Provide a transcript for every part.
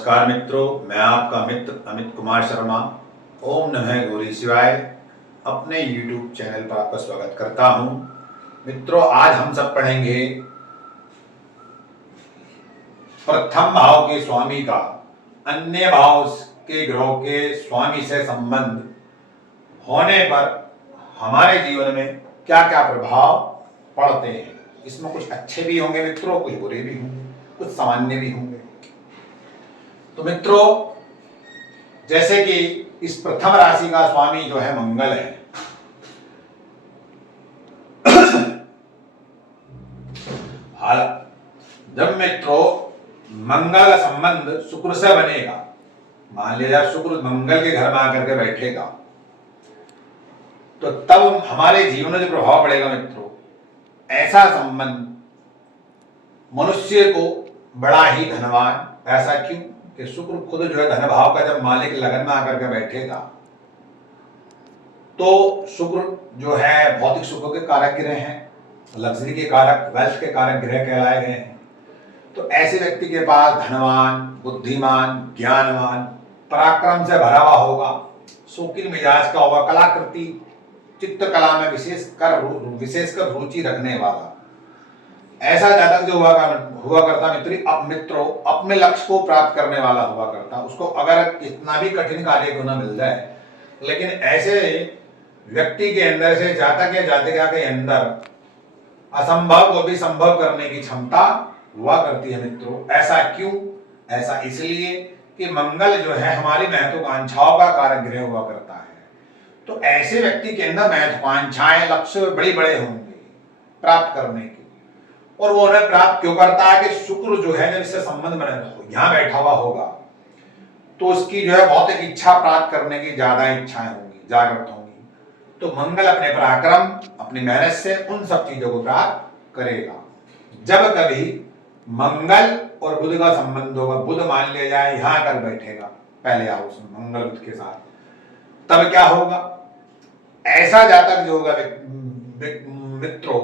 नमस्कार मित्रों, मैं आपका मित्र अमित कुमार शर्मा। ओम नमः गौरी शिवाय अपने YouTube चैनल पर आपका स्वागत करता हूं। मित्रों, आज हम सब पढ़ेंगे प्रथम भाव के स्वामी का अन्य भाव के ग्रहों के स्वामी से संबंध होने पर हमारे जीवन में क्या क्या प्रभाव पड़ते हैं। इसमें कुछ अच्छे भी होंगे मित्रों, कुछ बुरे भी होंगे, कुछ सामान्य भी होंगे। तो मित्रों, जैसे कि इस प्रथम राशि का स्वामी जो है मंगल है। जब मित्रों मंगल का संबंध शुक्र से बनेगा, मान लिया शुक्र मंगल के घर में आकर के बैठेगा, तो तब हमारे जीवन में जो प्रभाव पड़ेगा मित्रों, ऐसा संबंध मनुष्य को बड़ा ही धनवान। ऐसा क्यों कि शुक्र खुद जो है धन भाव का जब मालिक लगन में आकर के बैठेगा, तो शुक्र जो है भौतिक सुखों के कारक ग्रह हैं, लग्जरी के कारक, वेल्थ के कारक ग्रह कहलाए गए हैं। तो ऐसे व्यक्ति के पास धनवान, बुद्धिमान, ज्ञानवान, पराक्रम से भरा हुआ होगा, शौकीन मिजाज का होगा, कलाकृति चित्रकला में विशेषकर रुचि रखने वाला, ऐसा जातक जो हुआ करता मित्रों अपने लक्ष्य को प्राप्त करने वाला हुआ करता। उसको अगर कितना भी कठिन कार्य क्यों ना मिल जाए, लेकिन ऐसे व्यक्ति के अंदर से जातक या जातिका के अंदर असंभव को भी संभव करने की क्षमता हुआ करती है मित्रों। ऐसा क्यों? ऐसा इसलिए कि मंगल जो है हमारी महत्वाकांक्षाओं का कारक ग्रह हुआ करता है। तो ऐसे व्यक्ति के अंदर महत्वाकांक्षाएं, लक्ष्य बड़े बड़े होंगे प्राप्त करने के, और वो उन्हें प्राप्त क्यों करता है कि शुक्र जो है जब इससे संबंध बने यहां बैठा हुआ होगा, तो उसकी जो है भौतिक इच्छा प्राप्त करने की ज्यादा इच्छाएं होंगी, जागृत होंगी। तो मंगल अपने पराक्रम, अपनी मेहनत से उन सब चीजों को प्राप्त करेगा। जब कभी मंगल और बुध का संबंध होगा, बुध मान लिया जाए यहां आकर बैठेगा पहले हाउस में मंगल बुध के साथ, तब क्या होगा? ऐसा जातक जो होगा मित्रों,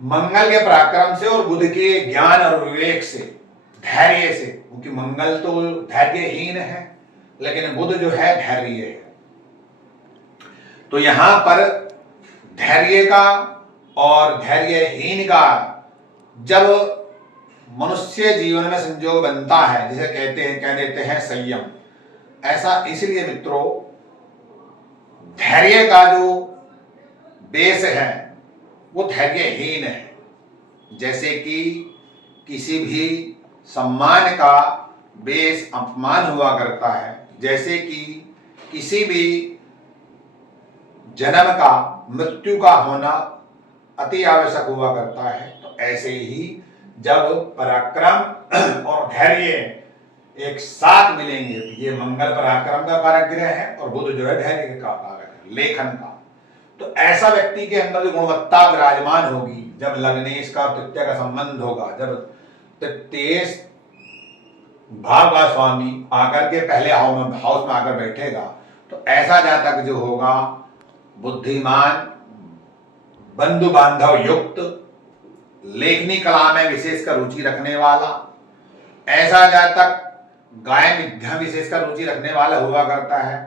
मंगल के पराक्रम से और बुध के ज्ञान और विवेक से, धैर्य से, क्योंकि मंगल तो धैर्यहीन है लेकिन बुध जो है धैर्य है। तो यहां पर धैर्य का और धैर्यहीन का जब मनुष्य जीवन में संयोग बनता है, जिसे कह देते हैं संयम। ऐसा इसलिए मित्रों धैर्य का जो बेस है वो धैर्यहीन है। जैसे कि किसी भी सम्मान का बेस अपमान हुआ करता है, जैसे कि किसी भी जन्म का, मृत्यु का होना अति आवश्यक हुआ करता है। तो ऐसे ही जब पराक्रम और धैर्य एक साथ मिलेंगे, ये मंगल पराक्रम का कारक ग्रह है और बुध जो है धैर्य का कारक है, लेखन का। तो ऐसा व्यक्ति के अंदर जो गुणवत्ता विराजमान होगी, जब लग्नेश का तृतीय का संबंध होगा, जब तृतीय भाव का स्वामी आकर के पहले हाउस में आकर बैठेगा, तो ऐसा जातक जो होगा बुद्धिमान, बंधु बांधव युक्त, लेखनी कला में विशेषकर रुचि रखने वाला, ऐसा जातक गायन विद्या विशेषकर रुचि रखने वाला हुआ करता है।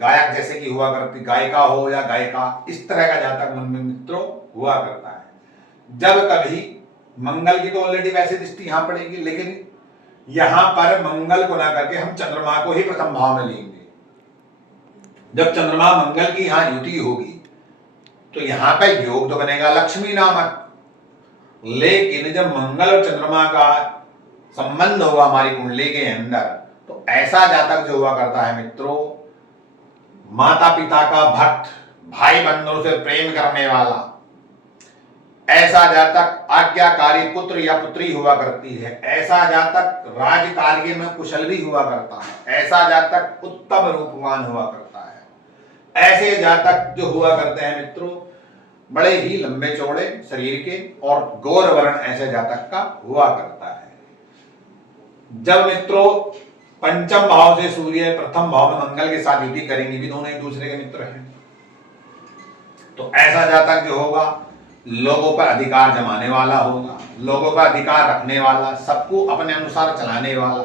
गायक जैसे कि हुआ करती, गायिका हो या गायिका, इस तरह का जातक मन में मित्रों हुआ करता है। जब कभी मंगल की तो ऑलरेडी वैसे दृष्टि यहां पड़ेगी, लेकिन यहां पर मंगल को ना करके हम चंद्रमा को ही प्रथम भाव में लेंगे। जब चंद्रमा मंगल की यहां युति होगी तो यहां पर योग तो बनेगा लक्ष्मी नामक, लेकिन जब मंगल और चंद्रमा का संबंध होगा हमारी कुंडली के अंदर, तो ऐसा जातक जो हुआ करता है मित्रों माता पिता का भक्त, भाई बंधुओं से प्रेम करने वाला, ऐसा जातक आज्ञाकारी पुत्र या पुत्री हुआ करती है। ऐसा जातक राज कार्य में कुशल भी हुआ करता है। ऐसा जातक उत्तम रूपवान हुआ करता है। ऐसे जातक जो हुआ करते हैं मित्रों बड़े ही लंबे चौड़े शरीर के और गौर वर्ण, ऐसे जातक का हुआ करता है। जब मित्रों पंचम भाव से सूर्य प्रथम भाव में मंगल के साथ युति करेंगे, भी दोनों एक दूसरे के मित्र हैं, तो ऐसा जातक जो होगा लोगों पर अधिकार जमाने वाला होगा, लोगों पर अधिकार रखने वाला, सबको अपने अनुसार चलाने वाला,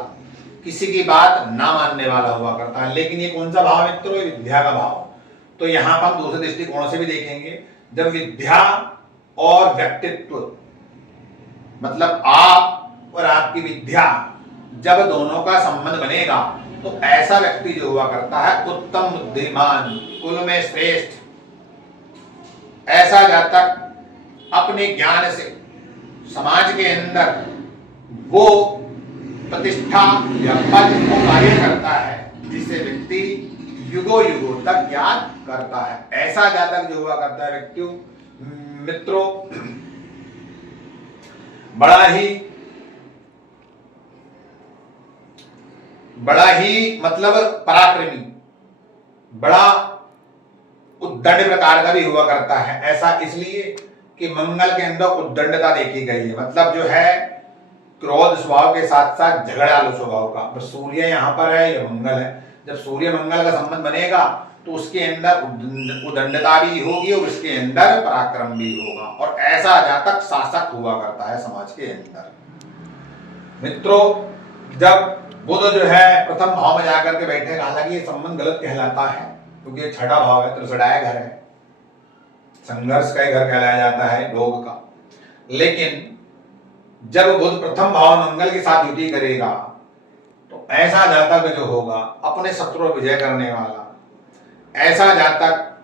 किसी की बात ना मानने वाला हुआ करता है। लेकिन ये कौन सा भाव मित्रों? विद्या का भाव। तो यहां पर हम दूसरे दृष्टिकोण से भी देखेंगे, जब विद्या और व्यक्तित्व, मतलब आप और आपकी विद्या, जब दोनों का संबंध बनेगा तो ऐसा व्यक्ति जो हुआ करता है उत्तम बुद्धिमान, कुल में श्रेष्ठ, ऐसा जातक अपने ज्ञान से समाज के अंदर वो प्रतिष्ठा या पद को कार्य करता है जिसे व्यक्ति युगों युगों तक याद करता है। ऐसा जातक जो हुआ करता है व्यक्ति मित्रों बड़ा ही मतलब पराक्रमी, बड़ा उद्दंड प्रकार का भी हुआ करता है। ऐसा इसलिए कि मंगल के अंदर उद्दंडता देखी गई है, मतलब जो है क्रोध स्वभाव के साथ साथ झगड़ालु स्वभाव का। बस सूर्य यहाँ पर है, यह मंगल है। जब सूर्य मंगल का संबंध बनेगा तो उसके अंदर उद्दंडता भी होगी और उसके अंदर पराक्रम भी होगा, और ऐसा जातक शासक हुआ करता है समाज के अंदर। मित्रों, जब बुध जो है प्रथम भाव में जाकर के बैठेगा, हालांकि ये संबंध गलत कहलाता है क्योंकि ये छठा भाव है, त्रिसड़ाया घर है, संघर्ष का घर कहलाया जाता है, भोग का। लेकिन जब बुध प्रथम भाव मंगल के साथ युति करेगा तो ऐसा जातक जो होगा अपने शत्रु विजय करने वाला, ऐसा जातक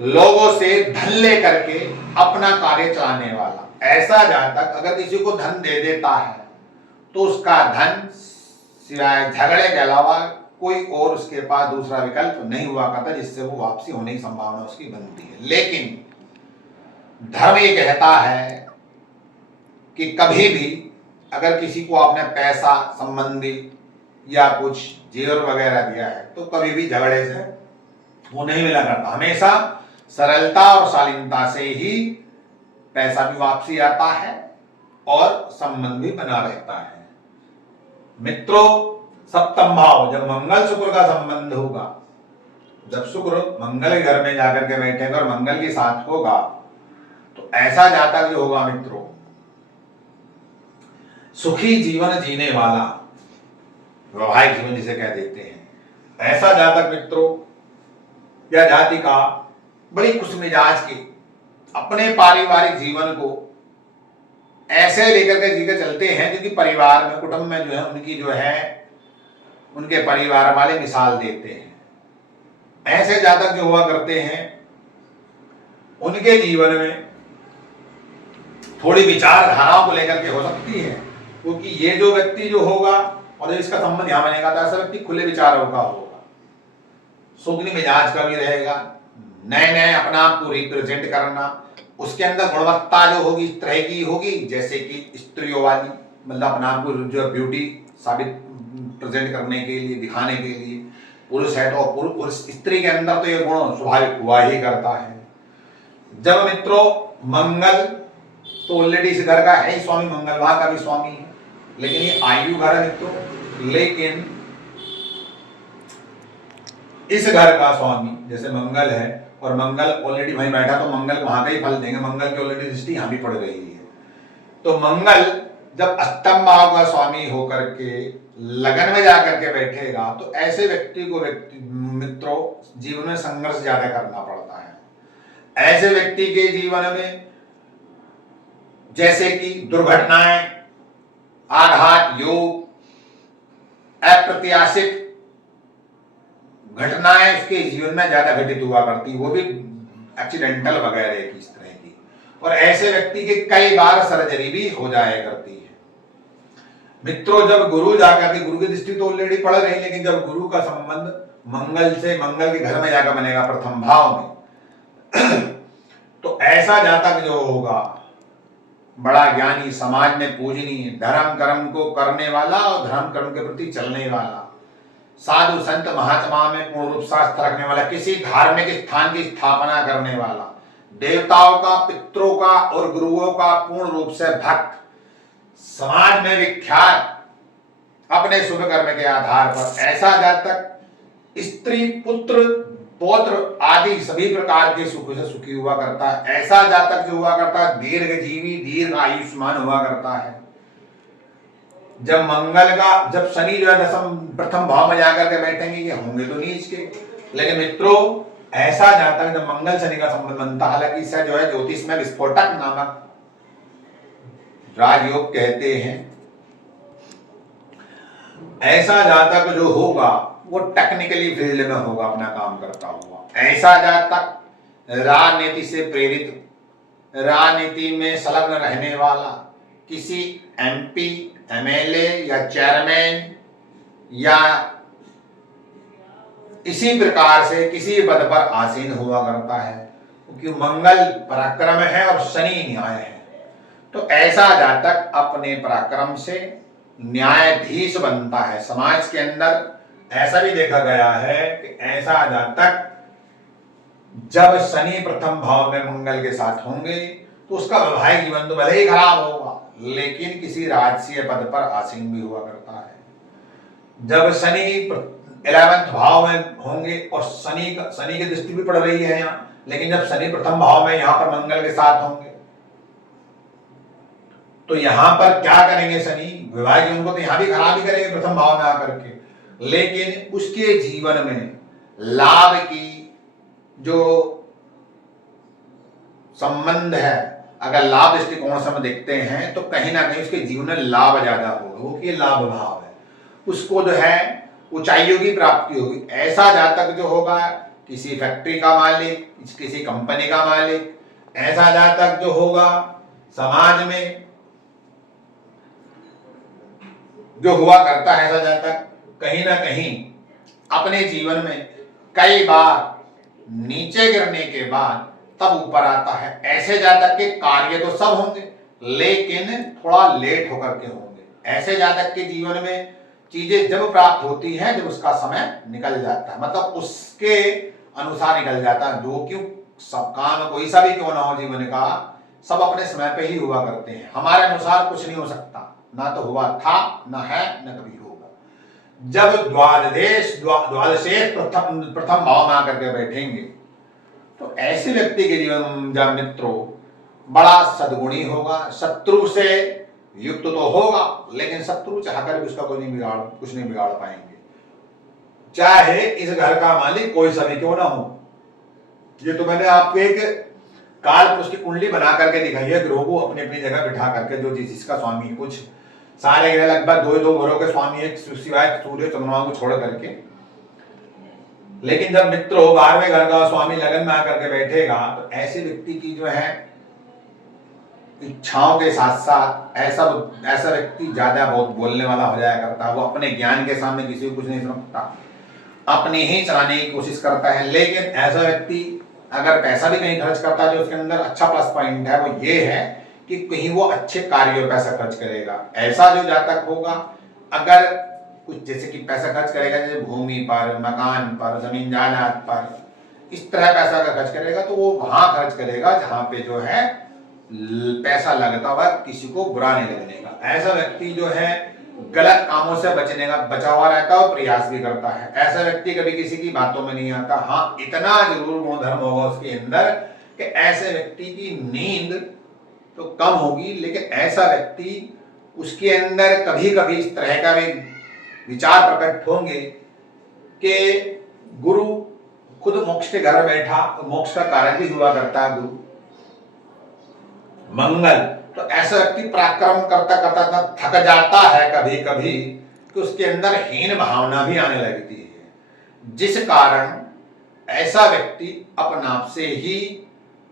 लोगों से धन ले करके अपना कार्य चलाने वाला, ऐसा जातक अगर किसी को धन दे देता है तो उसका धन सिवाय झगड़े के अलावा कोई और उसके पास दूसरा विकल्प नहीं हुआ करता जिससे वो वापसी होने की संभावना उसकी बनती है। लेकिन धर्म ये कहता है कि कभी भी अगर किसी को आपने पैसा संबंधी या कुछ जेवर वगैरह दिया है तो कभी भी झगड़े से वो नहीं मिला करता, हमेशा सरलता और शालीनता से ही पैसा भी वापसी आता है और संबंध भी बना रहता है। मित्रों, सप्तम भाव जब मंगल शुक्र का संबंध होगा, जब शुक्र मंगल के घर में जाकर के बैठेगा और मंगल के साथ होगा तो ऐसा जातक जो होगा मित्रों सुखी जीवन जीने वाला, वैवाहिक जीवन जिसे कह देते हैं, ऐसा जातक मित्रों या जातिका बड़ी खुश मिजाज की अपने पारिवारिक जीवन को ऐसे लेकर के जीकर चलते हैं क्योंकि परिवार में, कुटुंब में जो है उनकी जो है उनके परिवार वाले मिसाल देते हैं। ऐसे जातक जो हुआ करते हैं उनके जीवन में थोड़ी विचारधाराओं को लेकर के हो सकती है, क्योंकि ये जो व्यक्ति जो होगा और इसका संबंध यहां बनेगा तो ऐसा व्यक्ति खुले विचारों का होगा, सुगनी मिजाज का भी रहेगा, नए नए अपना आप को रिप्रेजेंट करना, उसके अंदर गुणवत्ता जो होगी इस तरह की होगी जैसे कि स्त्रियों वाली, मतलब अपना आप को जो ब्यूटी साबित प्रेजेंट करने के लिए, दिखाने के लिए। पुरुष है तो पुरुष स्त्री के अंदर तो ये गुण स्वाभाविक हुआ ही करता है। जब मित्रों मंगल तो ऑलरेडी इस घर का है ही स्वामी, मंगल वहां का भी स्वामी है, लेकिन ये आयु घर है मित्रों, लेकिन इस घर का स्वामी जैसे मंगल है और मंगल ऑलरेडी वहीं बैठा तो मंगल वहां का ही फल देंगे, मंगल की ऑलरेडी दृष्टि यहां भी पड़ रही है। तो मंगल जब अष्टम भाव का स्वामी होकर के लगन में जाकर के बैठेगा तो ऐसे व्यक्ति को मित्रों जीवन में संघर्ष ज्यादा करना पड़ता है। ऐसे व्यक्ति के जीवन में जैसे कि दुर्घटनाएं, आघात, योग, अप्रत्याशित घटनाएं उसके जीवन में ज्यादा घटित हुआ करती, वो भी एक्सीडेंटल वगैरह की इस तरह की, और ऐसे व्यक्ति के कई बार सर्जरी भी हो जाया करती है। मित्रों, जब गुरु जाकर के, गुरु की दृष्टि तो ऑलरेडी पड़ रही, लेकिन जब गुरु का संबंध मंगल से, मंगल के घर में जाकर बनेगा प्रथम भाव में तो ऐसा जातक जो होगा बड़ा ज्ञानी, समाज में पूजनीय, धर्म कर्म को करने वाला और धर्म कर्म के प्रति चलने वाला, साधु संत महात्मा में पूर्ण रूप साथ रखने वाला, किसी धार्मिक स्थान की स्थापना करने वाला, देवताओं का, पितरों का और गुरुओं का पूर्ण रूप से भक्त, समाज में विख्यात अपने शुभ कर्म के आधार पर, ऐसा जातक स्त्री, पुत्र, पौत्र आदि सभी प्रकार के सुख से सुखी हुआ करता है। ऐसा जातक जो हुआ करता है दीर्घ जीवी, दीर्घ आयुष्मान हुआ करता है। जब मंगल का, जब शनि जो है दशम प्रथम भाव में जाकर के बैठेंगे, ये होंगे तो नीच के। लेकिन मित्रों ऐसा जातक जब मंगल शनि का संबंध बनता है, हालांकि इसे जो है ज्योतिष में विस्फोटक नामक राजयोग कहते हैं, ऐसा जातक जो होगा वो टेक्निकली फील्ड में होगा अपना काम करता हुआ। ऐसा जातक राजनीति से प्रेरित, राजनीति में संलग्न रहने वाला, किसी एमपी, एमएलए या चेयरमैन या इसी प्रकार से किसी पद पर आसीन हुआ करता है, क्योंकि मंगल पराक्रम है और शनि न्याय है। तो ऐसा जातक अपने पराक्रम से न्यायाधीश बनता है। समाज के अंदर ऐसा भी देखा गया है कि ऐसा जातक जब शनि प्रथम भाव में मंगल के साथ होंगे तो उसका वैवाहिक जीवन तो भले ही खराब होगा, लेकिन किसी राजसीय पद पर आसीन भी हुआ करता है। जब शनि 11वें भाव में होंगे और शनि की दृष्टि भी पड़ रही है यहाँ, लेकिन जब शनि प्रथम भाव में यहाँ पर मंगल के साथ होंगे तो यहाँ पर क्या करेंगे शनि? वैवाहिक जीवन को तो यहाँ भी खराब ही करेंगे प्रथम भाव में आकर के, लेकिन उसके जीवन में लाभ की जो संबंध है, अगर लाभ दृष्टिकोण से हम देखते हैं तो कहीं ना कहीं उसके जीवन में लाभ ज्यादा होगा, वो कि लाभ भाव है, उसको जो है ऊंचाइयों की प्राप्ति होगी। ऐसा जातक जो होगा किसी फैक्ट्री का मालिक, किसी कंपनी का मालिक, ऐसा जातक जो होगा समाज में जो हुआ करता है, ऐसा जातक कहीं ना कहीं अपने जीवन में कई बार नीचे गिरने के बाद तब ऊपर आता है। ऐसे जातक के कार्य तो सब होंगे लेकिन थोड़ा लेट होकर के होंगे। ऐसे जातक के जीवन में चीजें जब प्राप्त होती हैं जब उसका समय निकल जाता है, मतलब उसके अनुसार निकल जाता है। जो क्यों सब काम कोई सा भी क्यों ना हो जीवन का, सब अपने समय पे ही हुआ करते हैं। हमारे अनुसार कुछ नहीं हो सकता, ना तो हुआ था, ना है, न कभी होगा। जब द्वादशेष प्रथम भाव में आकर के बैठेंगे तो ऐसे व्यक्ति के जीवन जब मित्रों बड़ा सद्गुणी होगा, शत्रु से युक्त तो होगा लेकिन शत्रु चाहकर भी उसका कुछ नहीं बिगाड़ पाएंगे, चाहे इस घर का मालिक कोई सा भी क्यों ना हो। ये तो मैंने आपको एक काल पुरुष की कुंडली बना करके दिखाई है, ग्रहों को अपनी अपनी जगह बिठा करके, जो जिसका स्वामी, कुछ सारे ग्रह लगभग दो घरों के स्वामी एक सिवाय सूर्य चंद्रमा को छोड़ करके। लेकिन जब मित्रों 12वें घर का स्वामी लगन में आकर के बैठेगा तो ऐसे व्यक्ति की जो है इच्छाओं के साथ साथ ऐसा व्यक्ति ज्यादा बहुत बोलने वाला हो जाया करता है। वो अपने ज्ञान के सामने किसी को कुछ नहीं समझता, अपनी ही चलाने की कोशिश करता है। लेकिन ऐसा व्यक्ति अगर पैसा भी कहीं खर्च करता है, जो उसके अंदर अच्छा प्लस पॉइंट है वो ये है कि कहीं वो अच्छे कार्यों पर पैसा खर्च करेगा। ऐसा जो जातक होगा अगर कुछ जैसे कि पैसा खर्च करेगा, जैसे भूमि पर, मकान पर, जमीन जायदाद पर, इस तरह पैसा अगर खर्च करेगा तो वो वहां खर्च करेगा जहां पे जो है पैसा लगता हुआ किसी को बुरा नहीं लगने का। ऐसा व्यक्ति जो है गलत कामों से बचने का बचा हुआ रहता है और प्रयास भी करता है। ऐसा व्यक्ति कभी किसी की बातों में नहीं आता। हाँ, इतना जरूर गुणधर्म होगा उसके अंदर कि ऐसे व्यक्ति की नींद तो कम होगी, लेकिन ऐसा व्यक्ति उसके अंदर कभी कभी इस तरह का भी विचार प्रकट होंगे कि गुरु खुद मोक्ष के घर बैठा, तो मोक्ष का कारण भी हुआ करता है गुरु मंगल। तो ऐसा व्यक्ति पराक्रम करता करता थक जाता है कभी कभी कि उसके अंदर हीन भावना भी आने लगती है, जिस कारण ऐसा व्यक्ति अपने आप से ही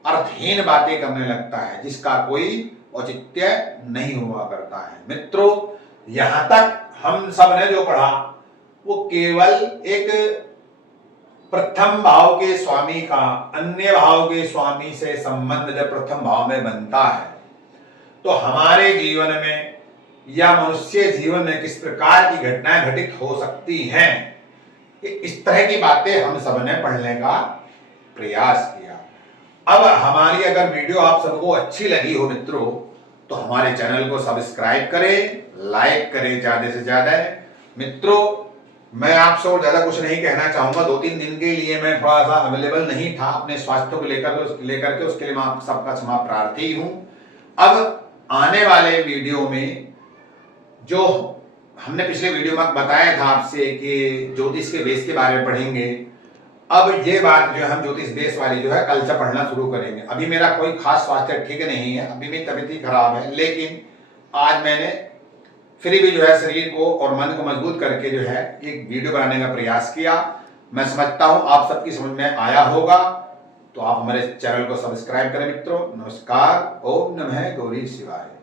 अर्थहीन बातें करने लगता है, जिसका कोई औचित्य नहीं हुआ करता है। मित्रों, यहां तक हम सब ने जो पढ़ा वो केवल एक प्रथम भाव के स्वामी का अन्य भाव के स्वामी से संबंध जब प्रथम भाव में बनता है तो हमारे जीवन में या मनुष्य जीवन में किस प्रकार की घटनाएं घटित हो सकती हैं, कि इस तरह की बातें हम सब ने पढ़ने का प्रयास किया। अब हमारी अगर वीडियो आप सबको अच्छी लगी हो मित्रों, तो हमारे चैनल को सब्सक्राइब करें, लाइक करें ज्यादा से ज्यादा। मित्रों, मैं आपसे और ज्यादा कुछ नहीं कहना चाहूंगा। 2-3 दिन के लिए मैं थोड़ा सा अवेलेबल नहीं था अपने स्वास्थ्य को लेकर के उसके लिए मैं आप सबका क्षमा प्रार्थी हूं। अब आने वाले वीडियो में जो हमने पिछले वीडियो में बताया था आपसे कि ज्योतिष के बेस के बारे में पढ़ेंगे। अब ये बात जो है हम ज्योतिष बेस वाली जो है कल से पढ़ना शुरू करेंगे। अभी मेरा कोई खास स्वास्थ्य ठीक नहीं है, अभी मेरी तबीयत ही खराब है, लेकिन आज मैंने फिर भी जो है शरीर को और मन को मजबूत करके जो है एक वीडियो बनाने का प्रयास किया। मैं समझता हूं आप सबकी समझ में आया होगा, तो आप हमारे चैनल को सब्सक्राइब करें मित्रों। नमस्कार, ओम नमः गौरी शिवाय।